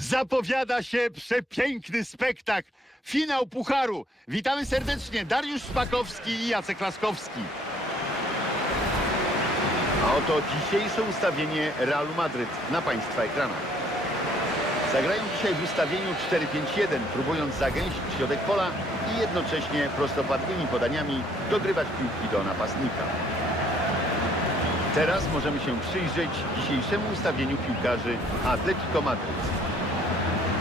Zapowiada się przepiękny spektakl. Finał Pucharu. Witamy serdecznie Dariusz Szpakowski i Jacek Laskowski. A oto dzisiejsze ustawienie Realu Madryt na Państwa ekranach. Zagrają dzisiaj w ustawieniu 4-5-1, próbując zagęścić środek pola i jednocześnie prostopadłymi podaniami dogrywać piłki do napastnika. Teraz możemy się przyjrzeć dzisiejszemu ustawieniu piłkarzy Atletico Madryt.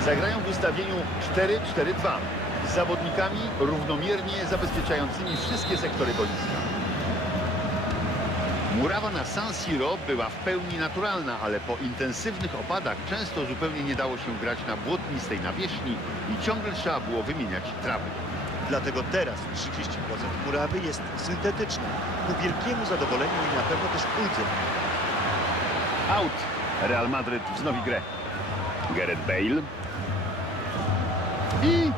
Zagrają w ustawieniu 4-4-2 z zawodnikami równomiernie zabezpieczającymi wszystkie sektory boiska. Murawa na San Siro była w pełni naturalna, ale po intensywnych opadach często zupełnie nie dało się grać na błotnistej nawierzchni i ciągle trzeba było wymieniać trawy. Dlatego teraz 30% murawy jest syntetyczna. Ku wielkiemu zadowoleniu i na pewno też uldze. Out. Real Madryt wznowi grę. Gareth Bale. I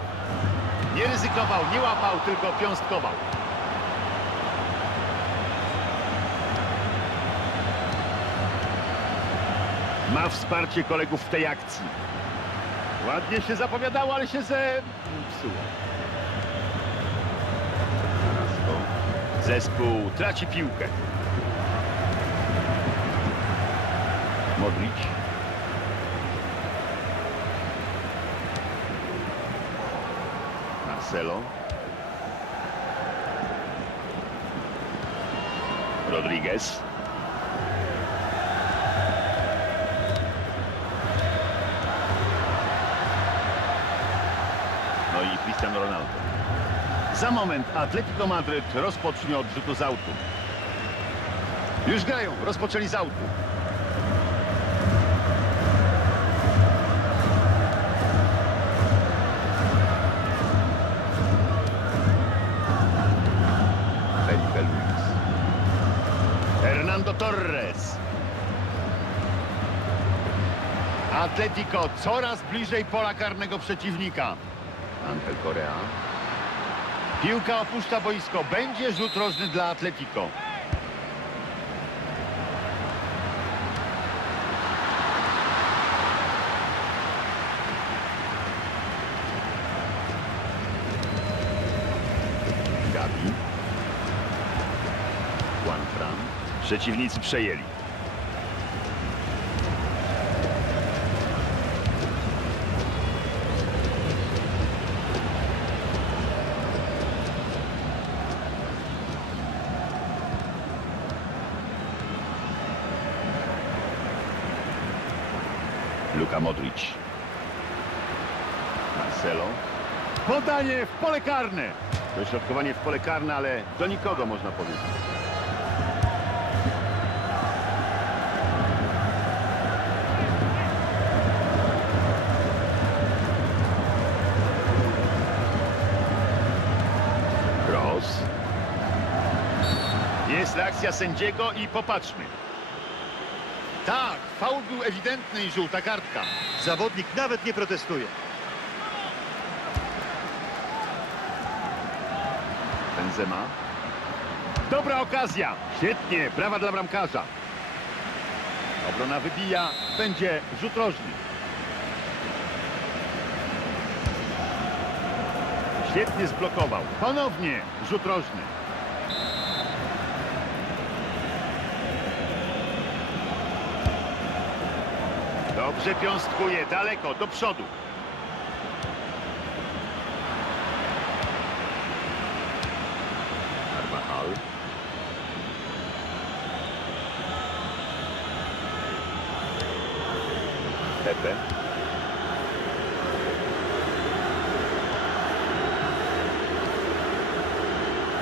nie ryzykował, nie łapał, tylko piąstkował. Ma wsparcie kolegów w tej akcji. Ładnie się zapowiadało, ale się ze... psuło. Zespół traci piłkę. Modric. Marcelo. Rodriguez. No i Cristiano Ronaldo. Za moment Atletico Madryt rozpocznie od rzutu z autu. Już grają, rozpoczęli z autu. Atletico coraz bliżej pola karnego przeciwnika. Angel Korea. Piłka opuszcza boisko. Będzie rzut rożny dla Atletico. Gabi. Juan Fran. Przeciwnicy przejęli. Luka Modric. Marcelo. Podanie w pole karne. Dośrodkowanie w pole karne, ale do nikogo można powiedzieć. Cross. Jest reakcja sędziego i popatrzmy. Tak, faul był ewidentny i żółta kartka. Zawodnik nawet nie protestuje. Benzema. Dobra okazja. Świetnie, brawa dla bramkarza. Obrona wybija, będzie rzut rożny. Świetnie zblokował. Ponownie rzut rożny. Dobrze piąstkuje, daleko, do przodu. Carvajal. Pepe.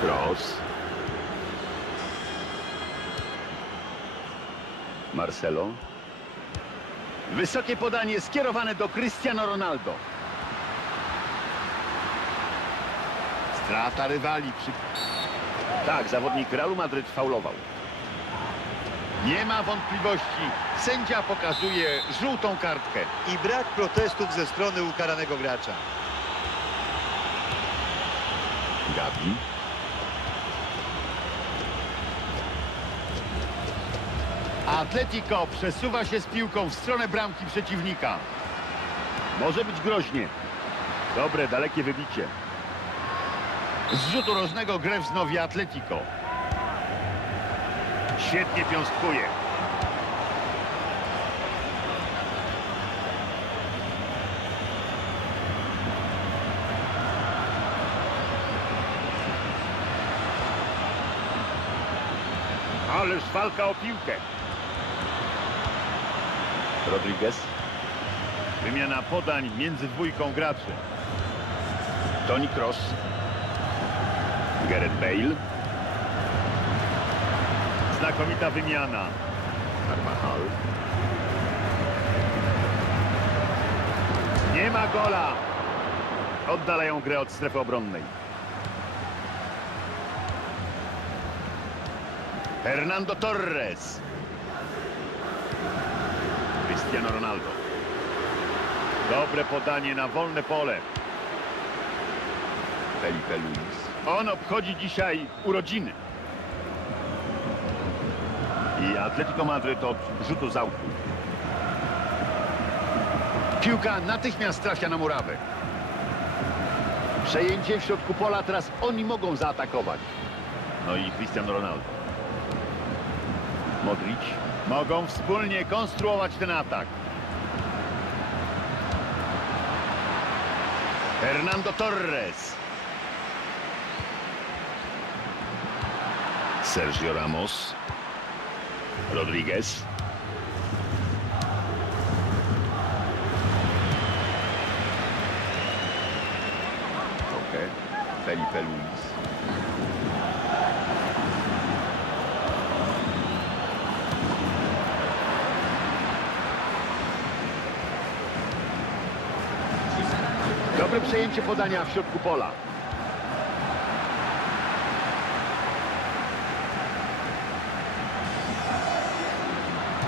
Cross. Marcelo. Wysokie podanie skierowane do Cristiano Ronaldo. Strata rywali przy tak, zawodnik Realu Madryt faulował. Nie ma wątpliwości. Sędzia pokazuje żółtą kartkę. I brak protestów ze strony ukaranego gracza. Gabi. Atletico przesuwa się z piłką w stronę bramki przeciwnika. Może być groźnie. Dobre, dalekie wybicie. Z rzutu rożnego grę wznowi Atletico. Świetnie piąstkuje. Ależ walka o piłkę. Rodriguez. Wymiana podań między dwójką graczy. Toni Kroos. Gareth Bale. Znakomita wymiana. Carvajal. Nie ma gola. Oddalają grę od strefy obronnej. Hernando Torres. Cristiano Ronaldo. Dobre podanie na wolne pole. Felipe Luis. On obchodzi dzisiaj urodziny. I Atletico Madryt od rzutu z autu. Piłka natychmiast trafia na murawę. Przejęcie w środku pola, teraz oni mogą zaatakować. No i Cristiano Ronaldo. Modric. Mogą wspólnie konstruować ten atak. Hernando Torres. Sergio Ramos. Rodriguez. Ok. Felipe Luis. Przejęcie podania w środku pola.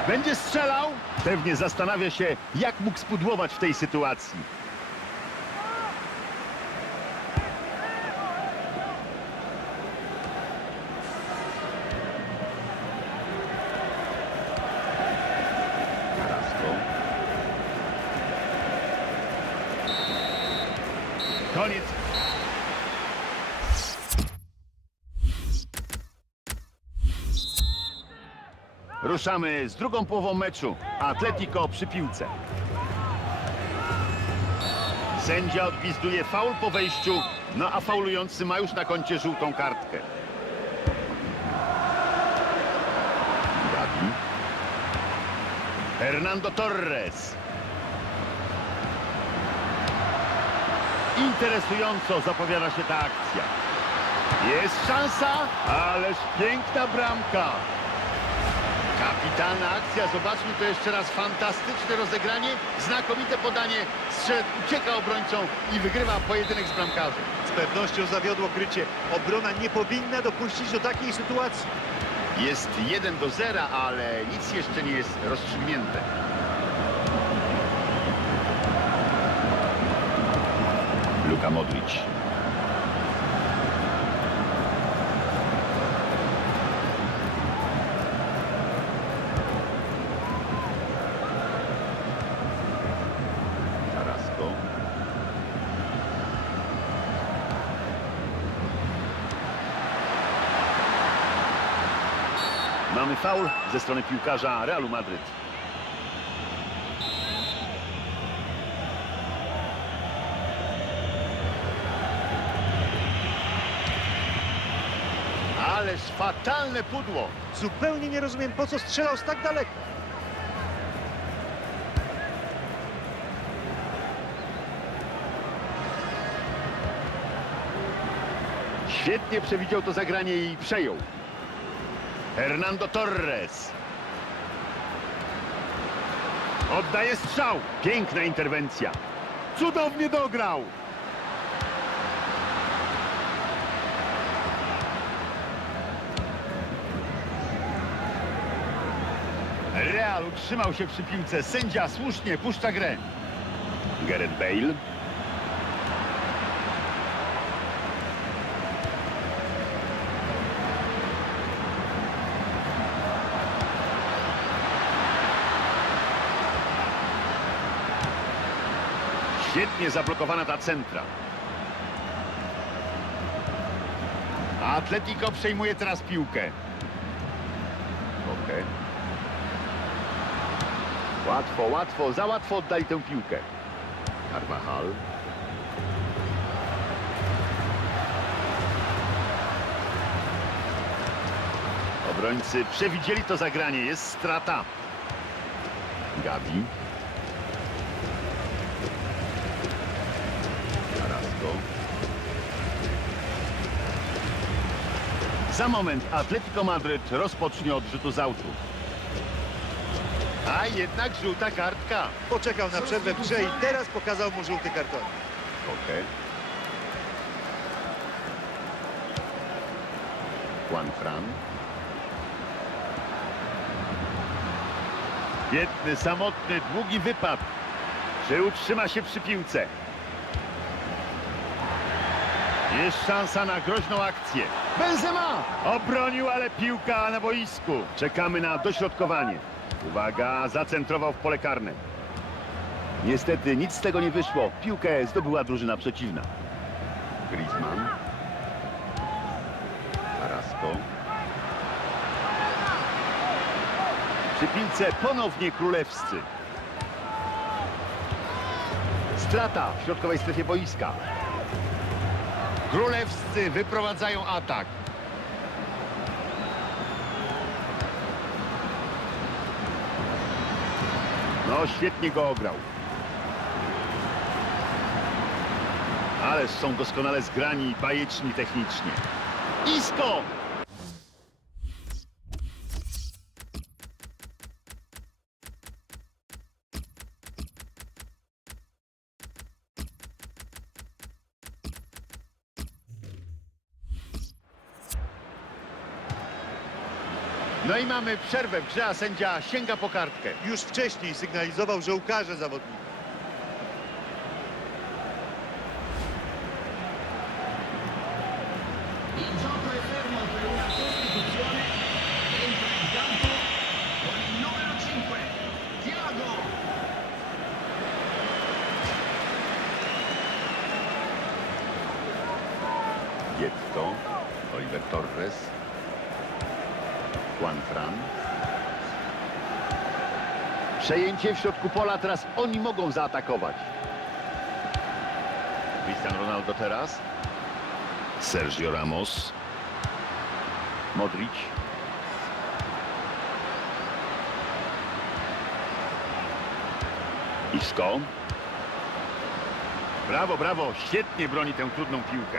Będzie strzelał? Pewnie zastanawia się, jak mógł spudłować w tej sytuacji. Carrasco. Koniec. Ruszamy z drugą połową meczu. Atletico przy piłce. Sędzia odgwizduje faul po wejściu, no a faulujący ma już na koncie żółtą kartkę. Hernando Torres. Interesująco zapowiada się ta akcja. Jest szansa, ależ piękna bramka. Kapitalna akcja, zobaczmy to jeszcze raz. Fantastyczne rozegranie, znakomite podanie. Strzelec ucieka obrońcą i wygrywa pojedynek z bramkarzem. Z pewnością zawiodło krycie. Obrona nie powinna dopuścić do takiej sytuacji. Jest 1 do 0, ale nic jeszcze nie jest rozstrzygnięte. Luka Modric. Carrasco. Mamy faul ze strony piłkarza Realu Madryt. Ależ fatalne pudło. Zupełnie nie rozumiem, po co strzelał z tak daleka. Świetnie przewidział to zagranie i przejął. Hernando Torres. Oddaje strzał. Piękna interwencja. Cudownie dograł. Real utrzymał się przy piłce. Sędzia słusznie puszcza grę. Gareth Bale. Świetnie zablokowana ta centra. Atletico przejmuje teraz piłkę. Okej. Łatwo, łatwo, za łatwo oddali tę piłkę. Carvajal. Obrońcy przewidzieli to zagranie. Jest strata. Gabi. Carrasco. Za moment Atletico Madryt rozpocznie od rzutu z autu. A jednak żółta kartka. Poczekał na przerwę w grze i teraz pokazał mu żółty karton. Okej. Juan Fran. Biedny, samotny, długi wypad. Czy utrzyma się przy piłce? Jest szansa na groźną akcję. Benzema! Obronił, ale piłka na boisku. Czekamy na dośrodkowanie. Uwaga, zacentrował w pole karne. Niestety nic z tego nie wyszło. Piłkę zdobyła drużyna przeciwna. Griezmann. Carrasco. Przy piłce ponownie królewscy. Strata w środkowej strefie boiska. Królewscy wyprowadzają atak. No, świetnie go ograł. Ale są doskonale zgrani i bajeczni technicznie. Isko! No i mamy przerwę w grze, a sędzia sięga po kartkę. Już wcześniej sygnalizował, że ukaże zawodnika. Il gioco è fermo Juan Fran. Przejęcie w środku pola, teraz oni mogą zaatakować. Cristiano Ronaldo teraz. Sergio Ramos. Modric. Isco. Brawo, brawo, świetnie broni tę trudną piłkę.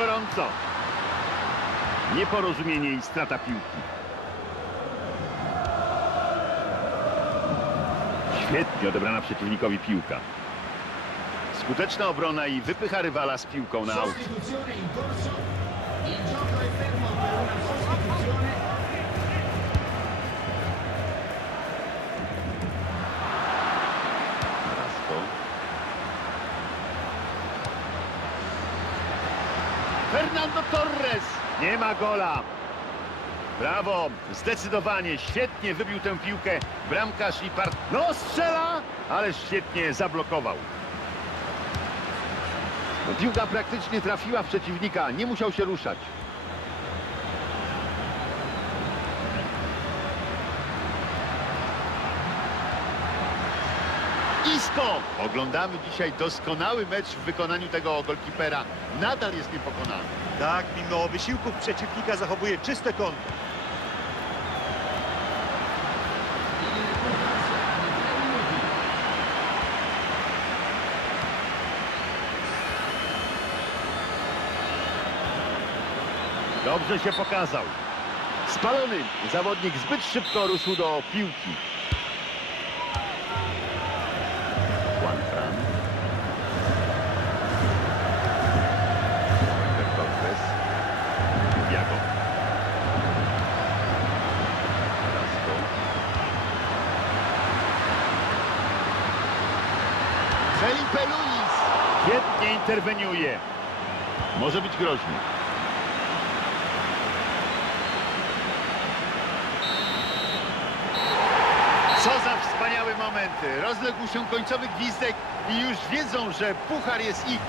Gorąco. Nieporozumienie i strata piłki. Świetnie odebrana przeciwnikowi piłka. Skuteczna obrona i wypycha rywala z piłką na aut. Nie ma gola. Brawo, zdecydowanie, świetnie wybił tę piłkę bramkarz i part... No strzela, ale świetnie zablokował. Piłka praktycznie trafiła w przeciwnika, nie musiał się ruszać. Isco! Oglądamy dzisiaj doskonały mecz w wykonaniu tego golkipera. Nadal jest niepokonany. Tak, mimo wysiłków przeciwnika zachowuje czyste konto. Dobrze się pokazał. Spalony zawodnik zbyt szybko ruszył do piłki. Felipe Luis. Świetnie interweniuje. Może być groźny. Co za wspaniałe momenty. Rozległ się końcowy gwizdek i już wiedzą, że puchar jest ich.